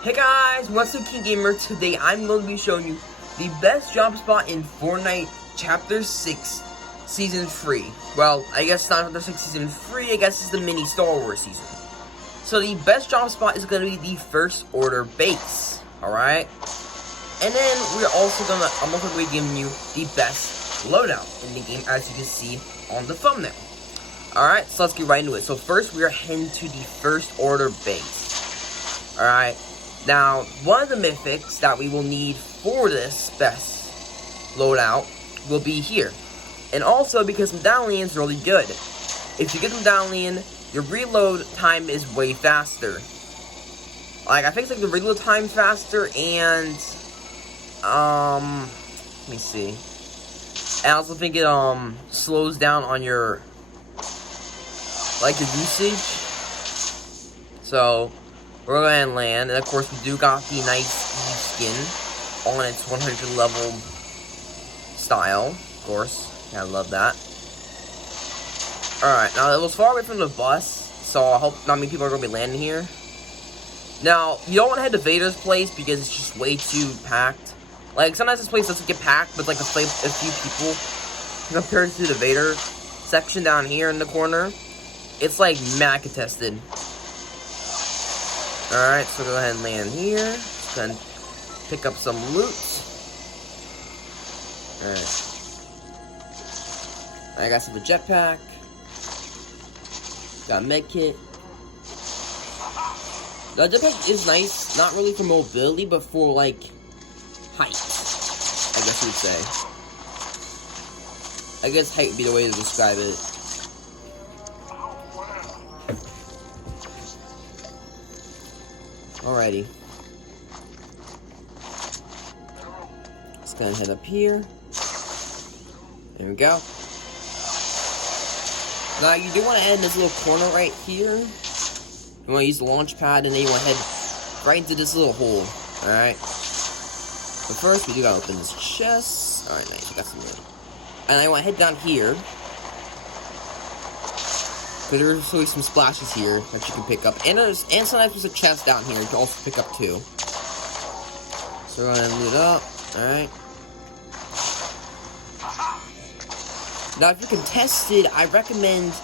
Hey guys, what's up, King Gamer? Today I'm going to be showing you the best jump spot in Fortnite Chapter 6 Season 3. Well, I guess it's not Chapter 6 Season 3, I guess it's the mini Star Wars season. So the best jump spot is going to be the First Order base, alright? And then I'm also going to be giving you the best loadout in the game, as you can see on the thumbnail. Alright, so let's get right into it. So first we are heading to the First Order base. Alright. Now, one of the mythics that we will need for this best loadout will be here. And also because medallion is really good. If you get medallion, your reload time is way faster. Like, I think it's like the reload time faster and, let me see. And I also think it, slows down on your, like, your usage. So we're going to go ahead and land, and of course we do got the nice skin on its 100 level style, of course. I love that. Alright, now it was far away from the bus, so I hope not many people are going to be landing here. Now, you don't want to head to Vader's place because it's just way too packed. Like, sometimes this place doesn't get packed, but like a few people, compared to the Vader section down here in the corner, it's like mad contested. Alright, so go ahead and land here. Just go ahead and pick up some loot. Alright. I got some of the jetpack. Got a med kit. The jetpack is nice, not really for mobility, but for like height, I guess you would say. I guess height would be the way to describe it. Alrighty. Let's go ahead and head up here. There we go. Now, you do want to end this little corner right here. You want to use the launch pad, and then you want to head right into this little hole. Alright. But first, we do gotta open this chest. Alright, nice. We got some loot. And I want to head down here. Because there's always some splashes here that you can pick up. And sometimes there's a chest down here you can also pick up too. So we're going to loot up. Alright. Now, if you're contested, I recommend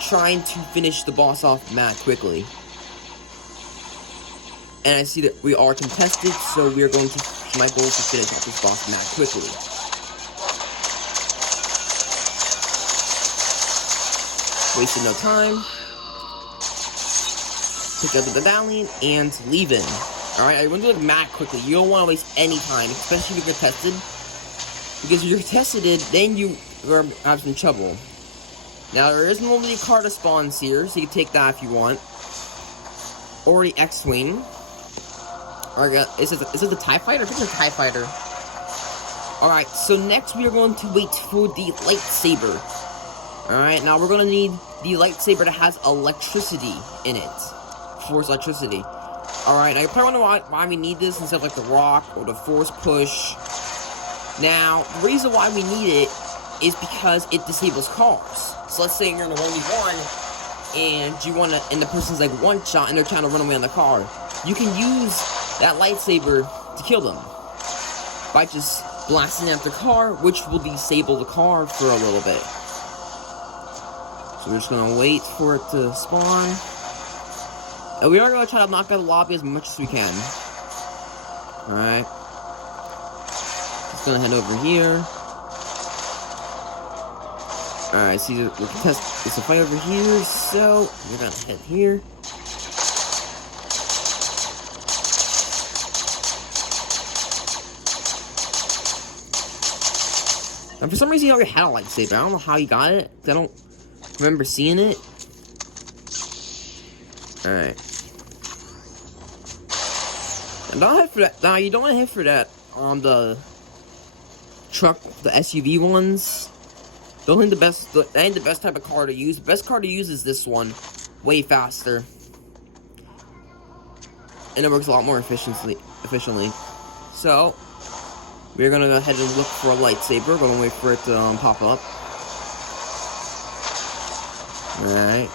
trying to finish the boss off mad quickly. And I see that we are contested, so we are going to, my goal is to finish off this boss mad quickly. Wasting no time. Pick up the medallion and leaving. Alright, I want to do it mad quickly. You don't want to waste any time, especially if you're contested. Because if you're contested, then you are have some trouble. Now, there is normally a card that spawns here, so you can take that if you want. Or the X-Wing. Is it the TIE Fighter? I think it's a TIE Fighter. Alright, so next we are going to wait for the lightsaber. Alright, now we're going to need the lightsaber that has electricity in it. Force electricity. Alright, now you probably wonder why we need this instead of like the rock or the force push. Now, the reason why we need it is because it disables cars. So let's say you're in the 1v1 and you want to, and the person's like one shot and they're trying to run away on the car. You can use that lightsaber to kill them by just blasting at the car, which will disable the car for a little bit. So we're just gonna wait for it to spawn. And we are gonna try to knock out the lobby as much as we can. Alright. Just gonna head over here. Alright, see, we can test, it's a fight over here, so we're gonna head here. And for some reason, he already had a lightsaber. I don't know how he got it. I don't remember seeing it. Alright. And don't head for that. Now, you don't want to head for that on the truck, the SUV ones. Don't think that ain't the best type of car to use. The best car to use is this one. Way faster. And it works a lot more efficiently. So, we're gonna go ahead and look for a lightsaber. We're gonna wait for it to pop up. Alright.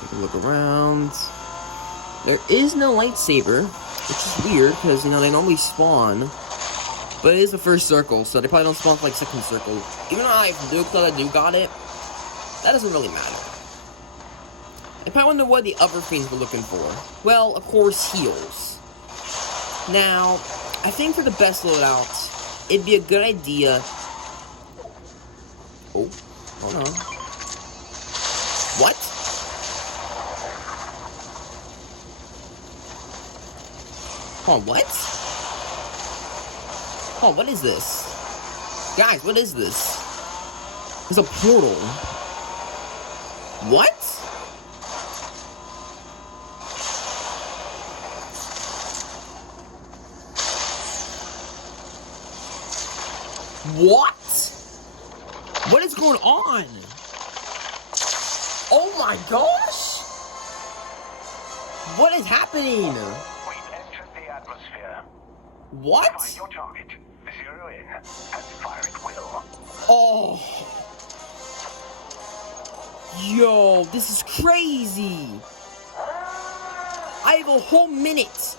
Take a look around. There is no lightsaber which is weird, because, you know, they normally spawn. But it is the first circle, so they probably don't spawn for, like, second circle. Even though I do got it, that doesn't really matter. I probably wonder what the other things we're looking for. Well, of course, heals. Now, I think for the best loadouts, it'd be a good idea... Oh, hold on. What? Hold on, what? Oh, what is this? Guys, what is this? It's a portal. What? What? What is going on? Oh my gosh! What is happening? We've entered the atmosphere. What? Find your target, zero in, and fire at will. Oh. Yo, this is crazy. I have a whole minute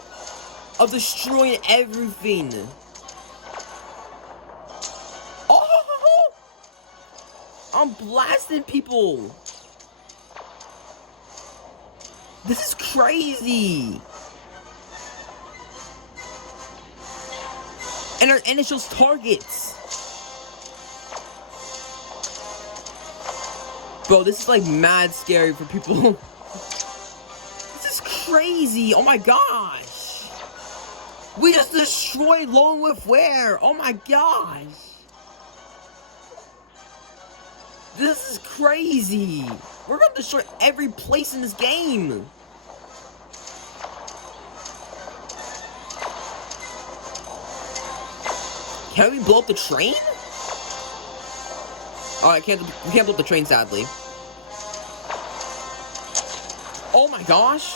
of destroying everything. Oh! I'm blasting people. This is crazy. And it shows targets. Bro, this is like mad scary for people. This is crazy. Oh my gosh. We just destroyed Lone Wolf Where? Oh my gosh. This is crazy. We're gonna destroy every place in this game. Can we blow up the train? Oh, we can't blow up the train, sadly. Oh my gosh.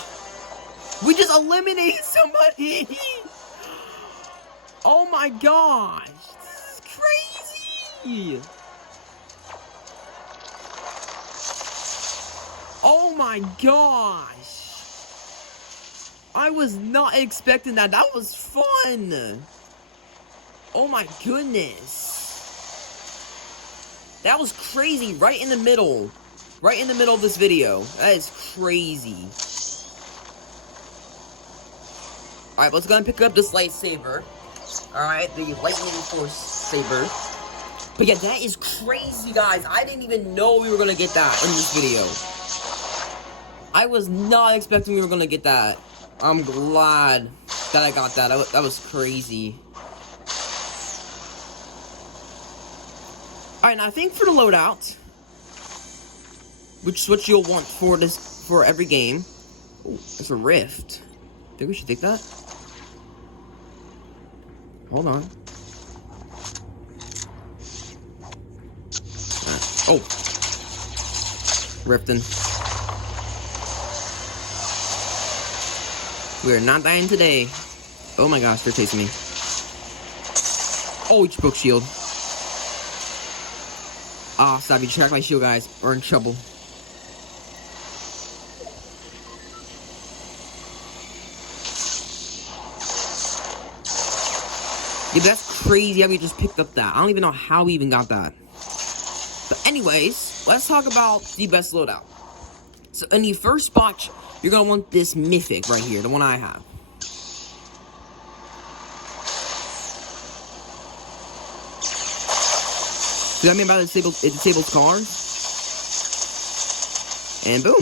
We just eliminated somebody. Oh my gosh. This is crazy. Oh my gosh. I was not expecting that. That was fun. Oh my goodness. That was crazy, right in the middle. Right in the middle of this video. That is crazy. Alright, let's go and pick up this lightsaber. Alright, the lightning force saber. But yeah, that is crazy, guys. I didn't even know we were gonna get that in this video. I was not expecting we were gonna get that. I'm glad that I got that. That was crazy. Alright, now I think for the loadout, which is what you'll want for every game. Oh, it's a rift. Think we should take that? Hold on. Oh. Rifting. We're not dying today. Oh my gosh, they're chasing me. Oh, each broke shield. Ah, oh, stop. You track my shield, guys. We're in trouble. Yeah, that's crazy how we just picked up that. I don't even know how we even got that. But anyways, let's talk about the best loadout. So in the first spot, you're going to want this mythic right here, the one I have. See what I mean by it disables cars? And boom.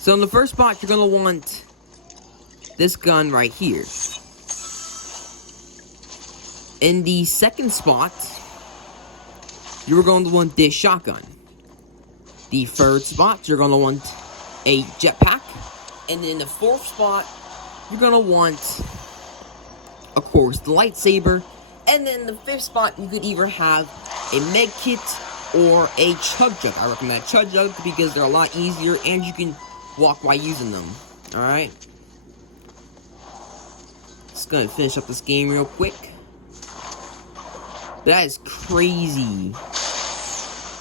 So in the first spot, you're going to want this gun right here. In the second spot, you're going to want this shotgun. The third spot, you're going to want a jetpack. And in the fourth spot, you're going to want, of course, the lightsaber. And then in the fifth spot, you could either have a med kit or a chug jug. I recommend that chug jug because they're a lot easier and you can walk while using them. Alright? Just gonna finish up this game real quick. That is crazy.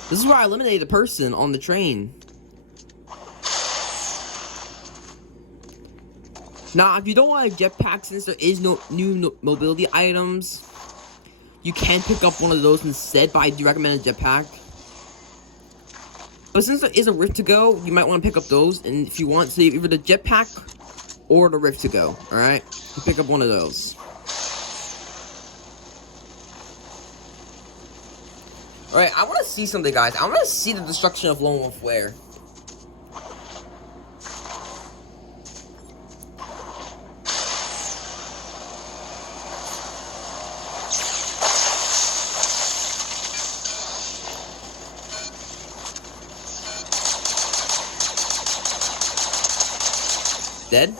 This is where I eliminated a person on the train. Now, if you don't want a jetpack, since there is no new mobility items, you can pick up one of those instead, but I do recommend a jetpack. But since there is a Rift to go, you might want to pick up those, and if you want, so either the jetpack or the Rift to go, alright? You pick up one of those. Alright, I want to see something, guys. I want to see the destruction of Lone Wolf Lair. Dead.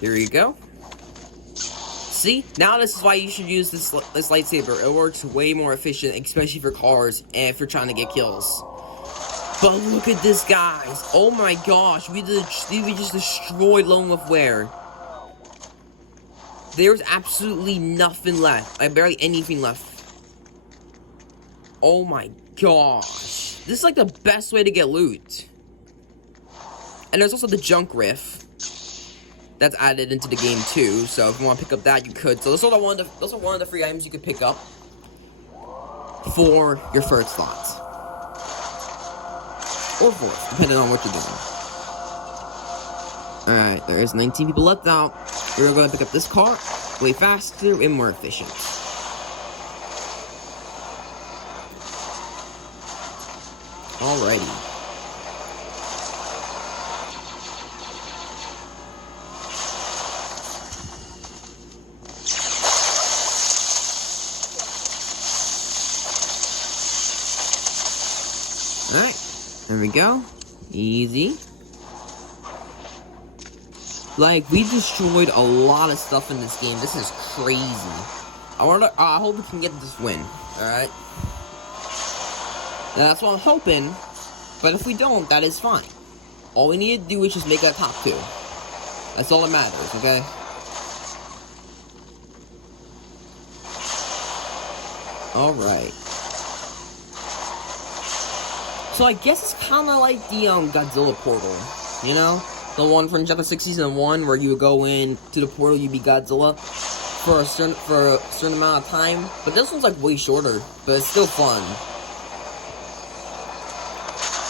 Here you go. See? Now this is why you should use this lightsaber. It works way more efficient, especially for cars and if you're trying to get kills. But look at this, guys. Oh my gosh. We just destroyed Lone Wolf Lair. There's absolutely nothing left. Like, barely anything left. Oh my gosh. This is like the best way to get loot. And there's also the junk riff that's added into the game too. So if you want to pick up that, you could. So those are one of the free items you could pick up for your first slot or fourth, depending on what you're doing. All right, there is 19 people left out. We're going to pick up this car way faster and more efficient. Alrighty. Alright, there we go. Easy. Like, we destroyed a lot of stuff in this game. This is crazy. I hope we can get this win. Alright? Now, that's what I'm hoping. But if we don't, that is fine. All we need to do is just make that top 2. That's all that matters, okay? Alright. So I guess it's kind of like the Godzilla portal, you know? The one from Chapter 6 Season 1 where you would go in to the portal, you'd be Godzilla for a certain amount of time. But this one's like way shorter, but it's still fun.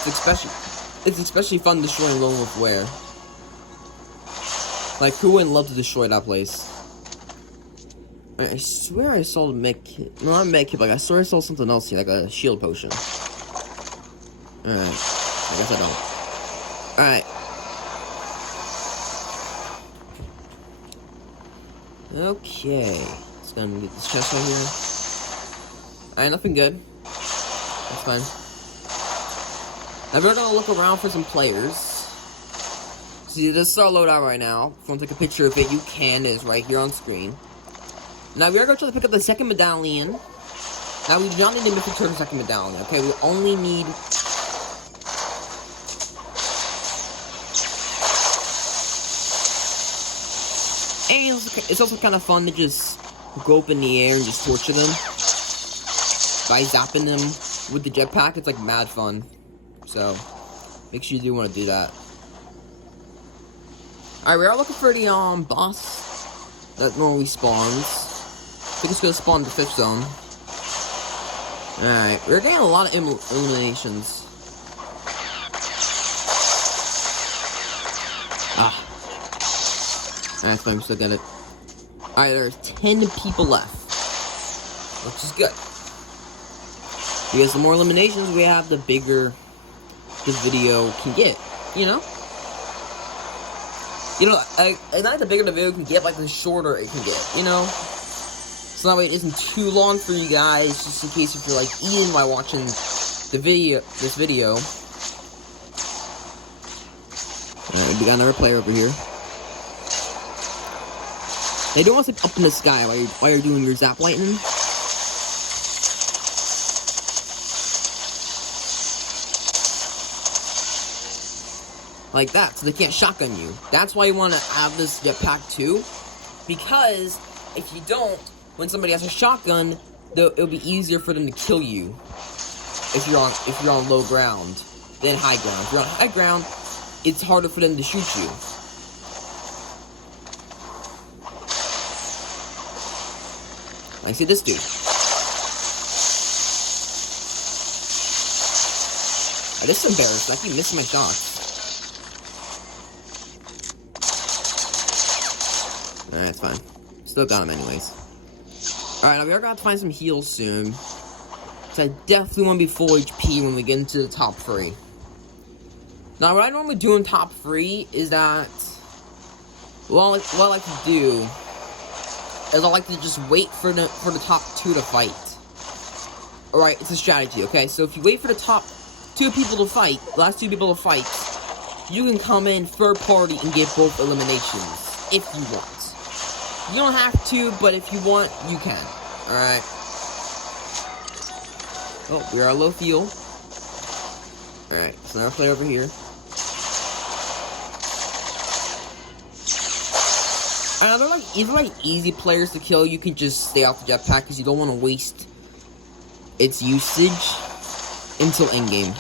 It's especially fun destroying Lone Wolf Lair. Like, who wouldn't love to destroy that place? I swear I saw the med kit. No, not med kit, like I swear I saw something else here, like a shield potion. Alright, I guess I don't. Alright. Okay. Let's go and get this chest right here. Alright, nothing good. That's fine. Now we're gonna look around for some players. See, this is our loadout right now. If you want to take a picture of it, you can. It's right here on screen. Now we are going to try to pick up the second medallion. Now we do not need to make the second medallion, okay? We only need... And it's also kind of fun to just go up in the air and just torture them by zapping them with the jetpack. It's like mad fun. So, make sure you do want to do that. Alright, we are looking for the boss that normally spawns. I think it's going to spawn in the 5th zone. Alright, we're getting a lot of eliminations. Ah. That's fine, we still get it. Alright, there's 10 people left. Which is good. Because the more eliminations we have, the bigger the video can get. You know? You know, not the bigger the video can get, like the shorter it can get, you know? So that way it isn't too long for you guys, just in case if you're like eating while watching the video, this video. Alright, we got another player over here. They don't want to up in the sky while you're doing your zap lightning. Like that, so they can't shotgun you. That's why you want to have this jetpack too, because if you don't, when somebody has a shotgun, it'll be easier for them to kill you if you're on low ground than high ground. If you're on high ground, it's harder for them to shoot you. I see this dude. I just embarrassed. I keep missing my shots. Alright, it's fine. Still got him anyways. Alright, now we are going to find some heals soon. So I definitely want to be full HP when we get into the top 3. Now, what I normally do in top 3 is that... Well, what I like to do is I like to just wait for the top 2 to fight. Alright, it's a strategy, okay? So if you wait for the top 2 people to fight, last 2 people to fight, you can come in third party and get both eliminations, if you want. You don't have to, but if you want, you can. Alright. Oh, we are low fuel. Alright, so now play over here. And they're like easy players to kill. You can just stay off the jetpack because you don't want to waste its usage until endgame.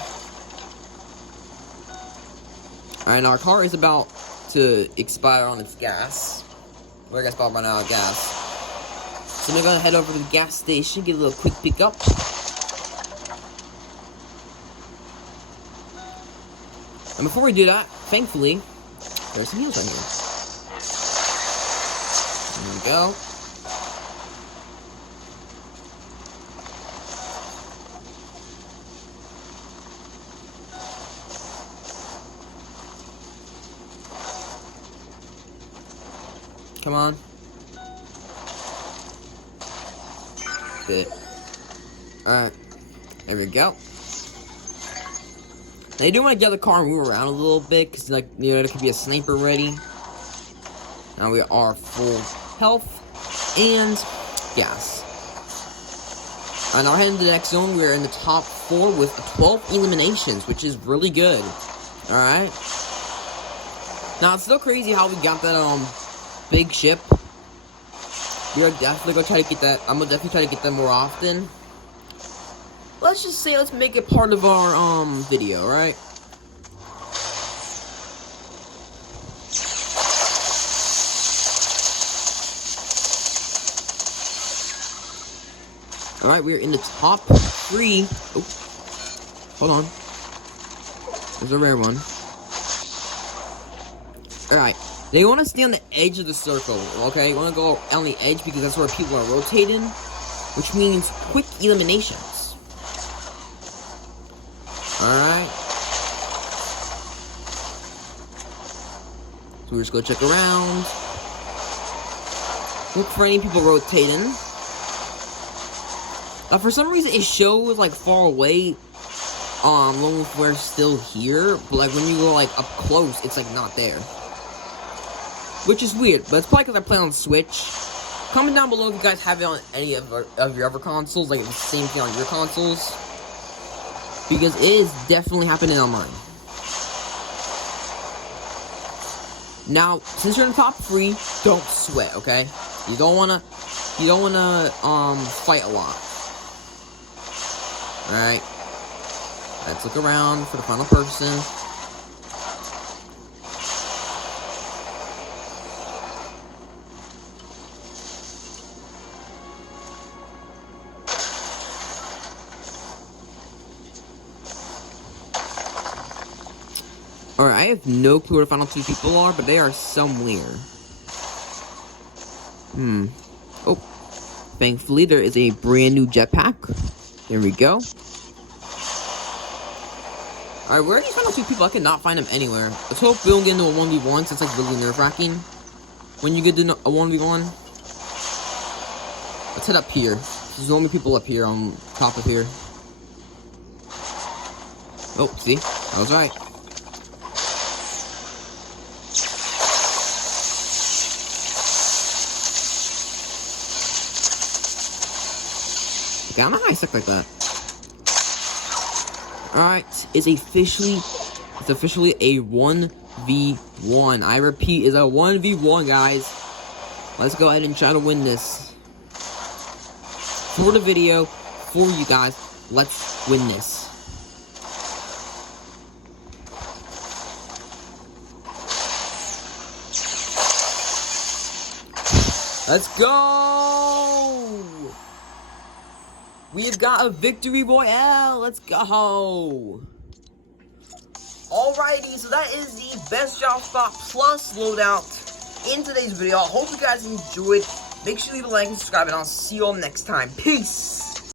Alright, now our car is about to expire on its gas. We're gonna about run out of gas. So we're gonna head over to the gas station, get a little quick pickup. And before we do that, thankfully, there's some heals right here. There we go. Come on. Good. Alright. There we go. Now you do want to get the car and move around a little bit, because, like, you know, there could be a sniper ready. Now we are full health and gas. And now we're heading to the next zone. We're in the top 4 with 12 eliminations, which is really good. Alright. Now, it's still crazy how we got that, big ship. We are definitely gonna try to get that. I'm gonna definitely try to get that more often. Let's just say, let's make it part of our video, right? Alright, we're in the top 3. Oh, hold on. There's a rare one. Alright. They want to stay on the edge of the circle, okay? You want to go on the edge because that's where people are rotating, which means quick eliminations. Alright. So we're just going to check around. Look for any people rotating. Now, for some reason, it shows, like, far away, when we're still here, but, like, when you go, like, up close, it's, like, not there. Which is weird, but it's probably because I play on Switch. Comment down below if you guys have it on any of your other consoles, like the same thing on your consoles. Because it is definitely happening on mine. Now, since you're in the top 3, don't sweat, okay? You don't wanna fight a lot. Alright. Let's look around for the final person. Alright, I have no clue where the final 2 people are, but they are somewhere. Oh. Thankfully, there is a brand new jetpack. There we go. Alright, where are these final 2 people? I cannot find them anywhere. Let's hope we don't get into a 1v1, since it's like really nerve-wracking when you get into a 1v1. Let's head up here. There's only people up here on top of here. Oh, see? I was right. Okay, I don't know how I suck like that. Alright, it's officially a 1v1. I repeat, it's a 1v1, guys. Let's go ahead and try to win this. For the video, for you guys, let's win this. Let's go! We've got a victory royale. Let's go. Alrighty, so that is the best job spot plus loadout in today's video. I hope you guys enjoyed. Make sure you leave a like and subscribe, and I'll see you all next time. Peace.